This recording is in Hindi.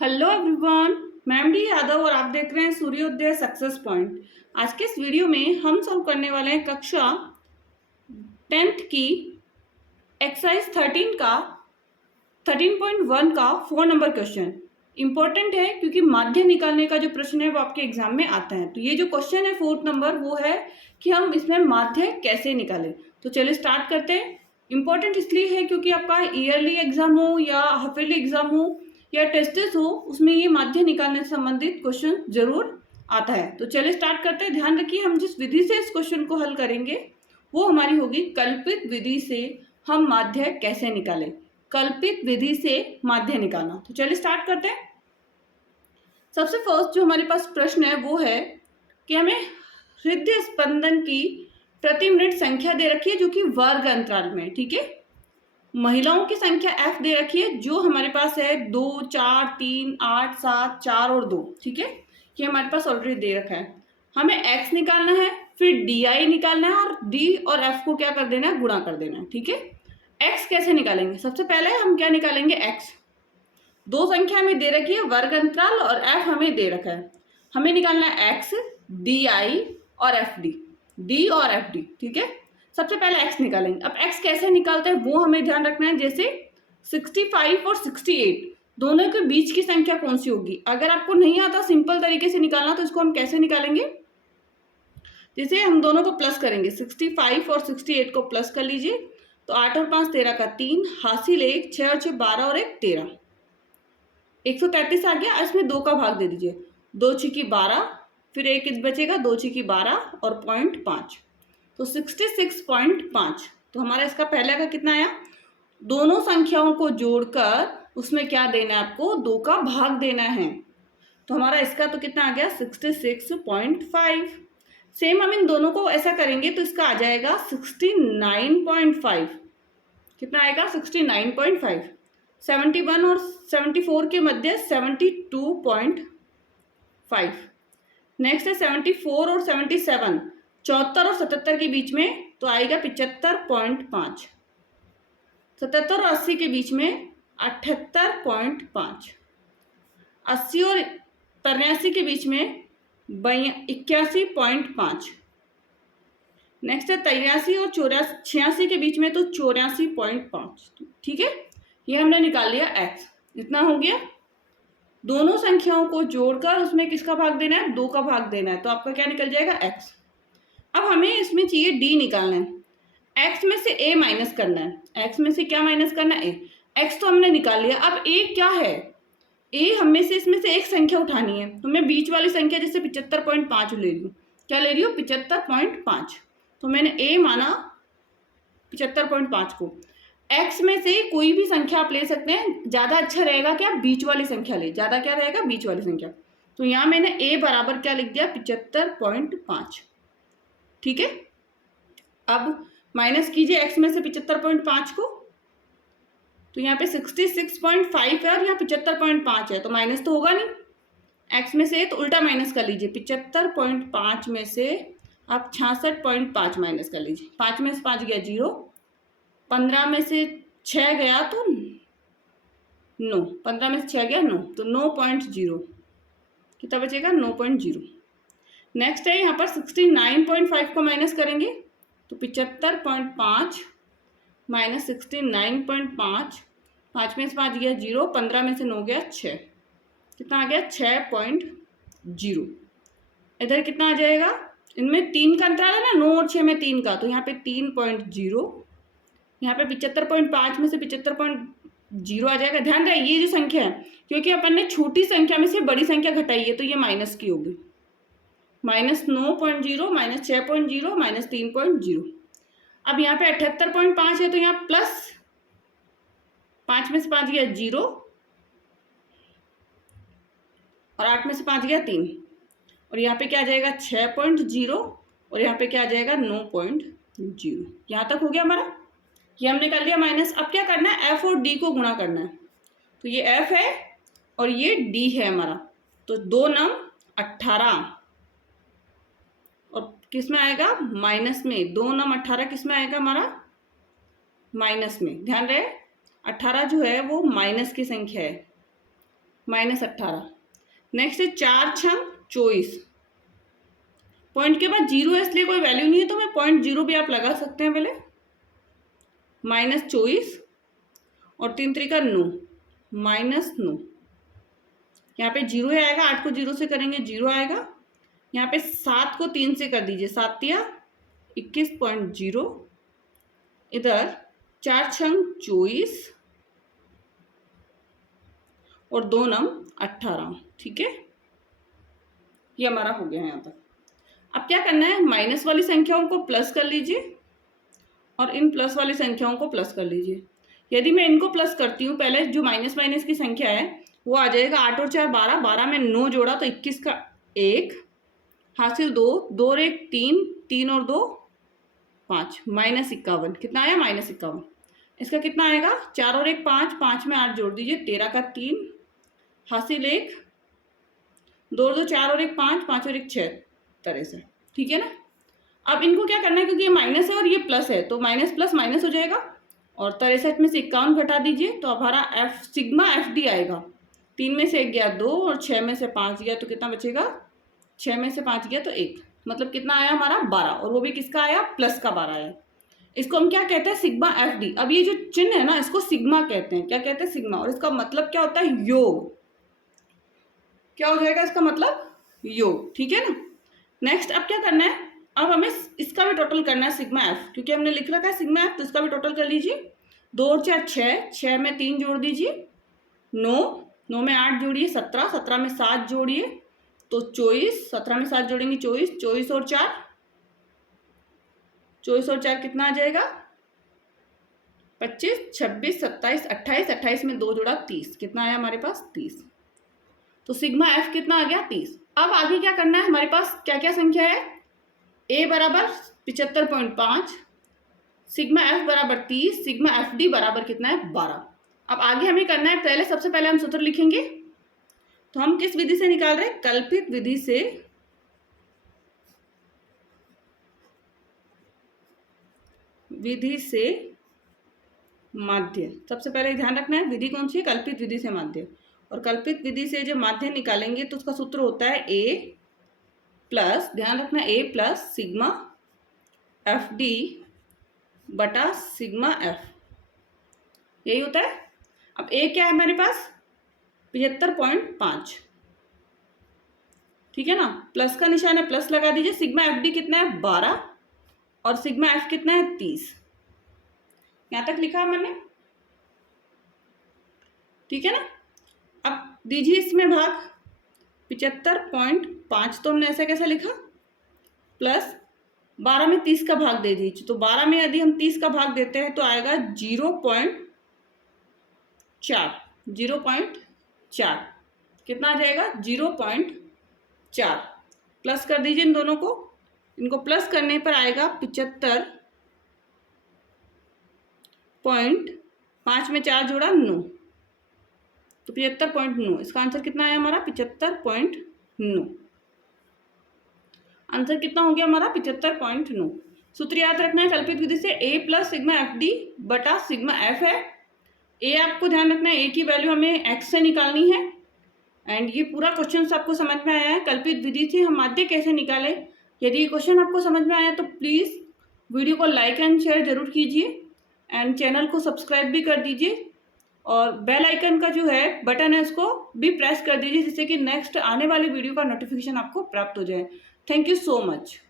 हेलो एवरीवन, मैं एमडी यादव और आप देख रहे हैं सूर्योदय सक्सेस पॉइंट। आज के इस वीडियो में हम सॉल्व करने वाले हैं कक्षा 10th की एक्सरसाइज 13.1 का 4 नंबर क्वेश्चन। इम्पोर्टेंट है क्योंकि माध्य निकालने का जो प्रश्न है वो आपके एग्जाम में आता है। तो ये जो क्वेश्चन है 4th नंबर वो है कि हम इसमें माध्य कैसे निकालें। तो चलिए स्टार्ट करते हैं। इम्पोर्टेंट इसलिए है क्योंकि आपका ईयरली एग्जाम हो या हाफ ईयरली एग्जाम हो या टेस्टेस हो, उसमें ये माध्य निकालने से संबंधित क्वेश्चन जरूर आता है। तो चलिए स्टार्ट करते हैं। ध्यान रखिए, हम जिस विधि से इस क्वेश्चन को हल करेंगे वो हमारी होगी कल्पित विधि से हम माध्य कैसे निकालें। कल्पित विधि से माध्य निकालना। तो चलिए स्टार्ट करते हैं। सबसे फर्स्ट जो हमारे पास प्रश्न है वो है कि हमें हृदय स्पंदन की प्रति मिनट संख्या दे रखी है जो कि वर्ग अंतराल में, ठीक है। महिलाओं की संख्या f दे रखी है जो हमारे पास है 2, 4, 3, 8, 7, 4 और 2, ठीक है। ये हमारे पास ऑलरेडी दे रखा है। हमें x निकालना है, फिर di निकालना है और d और f को क्या कर देना है, गुणा कर देना है, ठीक है। x कैसे निकालेंगे? सबसे पहले हम क्या निकालेंगे, x। दो संख्या हमें दे रखी है, वर्ग अंतराल और f हमें दे रखा है। हमें निकालना है x, di और fd, d और fd, ठीक है। सबसे पहले x निकालेंगे। अब x कैसे निकालते हैं वो हमें ध्यान रखना है। जैसे 65 और 68 दोनों के बीच की संख्या कौन सी होगी। अगर आपको नहीं आता सिंपल तरीके से निकालना तो इसको हम कैसे निकालेंगे, जैसे हम दोनों को प्लस करेंगे। 65 और 68 को प्लस कर लीजिए तो 8 और 5 13 का 3, हासिल 1, 6 और 6 12 और 1 13, 133 आ गया। इसमें 2 का भाग दे दीजिए, 2 छिकी 12, फिर 1 बचेगा, 2 छिकी 12 और 0.5, तो 66.5। तो हमारा इसका पहले का कितना आया, दोनों संख्याओं को जोड़कर उसमें क्या देना है आपको, 2 का भाग देना है। तो हमारा इसका तो कितना आ गया, 66.5। सेम हम इन दोनों को ऐसा करेंगे तो इसका आ जाएगा 69.5। कितना आएगा, 69.5। 71 और 74 के मध्य 72.5। नेक्स्ट है 74 और 77, 74 और 77 के बीच में तो आएगा 75.5। 77 और 80 के बीच में 78.5। 80 और 83 के बीच में 81.5। नेक्स्ट है 83 और 86 के बीच में तो 84.5, ठीक है। ये हमने निकाल लिया x, इतना हो गया। दोनों संख्याओं को जोड़कर उसमें किसका भाग देना है, 2 का भाग देना है, तो आपका क्या निकल जाएगा, x। अब हमें इसमें चाहिए d निकालना है। x में से a माइनस करना है। x में से क्या माइनस करना है, a। x तो हमने निकाल लिया। अब a क्या है, a हमें से इसमें से एक संख्या उठानी है। तो मैं बीच वाली संख्या जैसे 75.5 ले रही हूँ। क्या ले रही हूँ, 75.5। तो मैंने a माना 75.5 को। x में से कोई भी संख्या आप ले सकते हैं, ज़्यादा अच्छा रहेगा कि आप बीच वाली संख्या ले, ज़्यादा क्या रहेगा, बीच वाली संख्या। तो यहाँ मैंने a बराबर क्या लिख दिया, 75.5, ठीक है। अब माइनस कीजिए x में से 75.5 को, तो यहाँ पे 66.5 है और यहाँ 75.5 है, तो माइनस तो होगा नहीं। x में से तो उल्टा माइनस कर लीजिए, 75.5 में से आप 66.5 माइनस कर लीजिए। 5 में से 5 गया 0, 15 में से 6 गया तो 9, 15 में से 6 गया 9, तो 9.0 कितना बचेगा, 9.0। नेक्स्ट है यहाँ पर 69.5 को माइनस करेंगे तो 75.5 माइनस 69.5, 5 में से 5 गया 0, 15 में से 9 गया 6, कितना आ गया, 6.0। इधर कितना आ जाएगा, इनमें 3 का अंतराल है ना, 9 और 6 में 3 का, तो यहाँ पे 3.0। यहाँ पे 75.5 में से 75.0 आ जाएगा। ध्यान रहे ये जो संख्या है, क्योंकि अपन ने छोटी संख्या में से बड़ी संख्या घटाई है तो ये माइनस की होगी। Minus 9.0 minus 6.0 minus 3.0। अब यहाँ पे 78.5 है तो यहाँ प्लस 5 में से 5 गया 0 और 8 में से 5 गया 3, और यहाँ पे क्या आ जाएगा 6.0 और यहाँ पे क्या आ जाएगा 9.0। यहाँ तक हो गया हमारा, ये हमने कर लिया माइनस। अब क्या करना है, f और d को गुणा करना है। तो ये f है और ये d है हमारा, तो 2 नम 18 और किस में आएगा, माइनस में। 2 नम 18 किस में आएगा हमारा, माइनस में। ध्यान रहे 18 जो है वो माइनस की संख्या है, -18। नेक्स्ट है 4 छंग 24। पॉइंट के बाद 0 है इसलिए कोई वैल्यू नहीं है, तो मैं पॉइंट 0 भी आप लगा सकते हैं पहले। -24 और 3 त्रिका 9, -9। यहाँ पे 0 ही आएगा, 8 को 0 से करेंगे 0 आएगा। यहाँ पे 7 को 3 से कर दीजिए, 7 तिया 21.0। इधर 4 छंग 24 और 2 नम 18। ठीक है, ये हमारा हो गया है यहाँ तक। अब क्या करना है, माइनस वाली संख्याओं को प्लस कर लीजिए और इन प्लस वाली संख्याओं को प्लस कर लीजिए। यदि मैं इनको प्लस करती हूँ, पहले जो माइनस माइनस की संख्या है वो आ जाएगा 8 और 4 12, 12 में 9 जोड़ा तो 21 का 1 हासिल 2, 2 और 1 3, 3 और 2 5, -51। कितना आया, -51। इसका कितना आएगा, 4 और 1 5, 5 में 8 जोड़ दीजिए, 13 का 3 हासिल 1, 2 और 2 4 और 1 5, 5 और 1 6, 63। ठीक है ना। अब इनको क्या करना है, क्योंकि ये माइनस है और ये प्लस है तो माइनस प्लस माइनस हो जाएगा और 63 में से 51 घटा दीजिए तो हमारा सिग्मा FD आएगा। 3 में से 1 गया 2 और 6 में से 5 गया तो कितना बचेगा, 6 में से 5 गया तो 1, मतलब कितना आया हमारा 12, और वो भी किसका आया, प्लस का 12 आया। इसको हम क्या कहते हैं, सिग्मा FD। अब ये जो चिन्ह है ना, इसको सिग्मा कहते हैं। क्या कहते हैं, सिग्मा। और इसका मतलब क्या होता है, योग। क्या हो जाएगा इसका मतलब, योग। ठीक है ना। नेक्स्ट अब क्या करना है, अब हमें इसका भी टोटल करना है सिग्मा F, क्योंकि हमने लिख रखा है सिग्मा F, तो इसका भी टोटल कर लीजिए। 2 और 4 6, 6 में 3 जोड़ दीजिए 9, 9 में 8 जोड़िए 17, 17 में 7 जोड़िए तो 24, 17 में 7 जोड़ेंगे 24, 24 और 4, 24 और 4 कितना आ जाएगा 25, 26, 27, 28, 28 में 2 जोड़ा 30, कितना आया हमारे पास 30। तो सिग्मा F कितना आ गया 30। अब आगे क्या करना है, हमारे पास क्या क्या संख्या है, A बराबर 75.5, सिग्मा F बराबर 30, सिग्मा FD बराबर कितना है 12। अब आगे हमें करना है, पहले सबसे पहले हम सूत्र लिखेंगे। तो हम किस विधि से निकाल रहे हैं, कल्पित विधि से। विधि से माध्य, सबसे पहले ध्यान रखना है विधि कौन सी है, कल्पित विधि से माध्य। और कल्पित विधि से जो माध्य निकालेंगे तो उसका सूत्र होता है A प्लस, ध्यान रखना A प्लस सिग्मा FD बटा सिग्मा F, यही होता है। अब A क्या है हमारे पास 75.5, ठीक है ना। प्लस का निशान है, प्लस लगा दीजिए। सिग्मा FD कितना है 12 और सिग्मा F कितना है 30। यहां तक लिखा मैंने, ठीक है ना। अब दीजिए इसमें भाग, 75.5 तो हमने ऐसा कैसा लिखा, प्लस 12 में 30 का भाग दे दीजिए। तो 12 में यदि हम 30 का भाग देते हैं तो आएगा 0.4, कितना आ जाएगा 0.4। प्लस कर दीजिए इन दोनों को, इनको प्लस करने पर आएगा 75.5 में 4 जोड़ा 9, तो 75.9। इसका आंसर कितना आया हमारा 75.9। आंसर कितना हो गया हमारा 75.9। सूत्र याद रखना है कल्पित विधि से A प्लस सिग्मा FD बटा सिग्मा F है। A आपको ध्यान रखना है, A की वैल्यू हमें x से निकालनी है। एंड ये पूरा क्वेश्चन आपको समझ में आया है, कल्पित विधि से हम माध्य कैसे निकाले। यदि ये क्वेश्चन आपको समझ में आया तो प्लीज़ वीडियो को लाइक एंड शेयर जरूर कीजिए एंड चैनल को सब्सक्राइब भी कर दीजिए और बेल आइकन का जो है बटन है उसको भी प्रेस कर दीजिए, जिससे कि नेक्स्ट आने वाली वीडियो का नोटिफिकेशन आपको प्राप्त हो जाए। Thank you so much.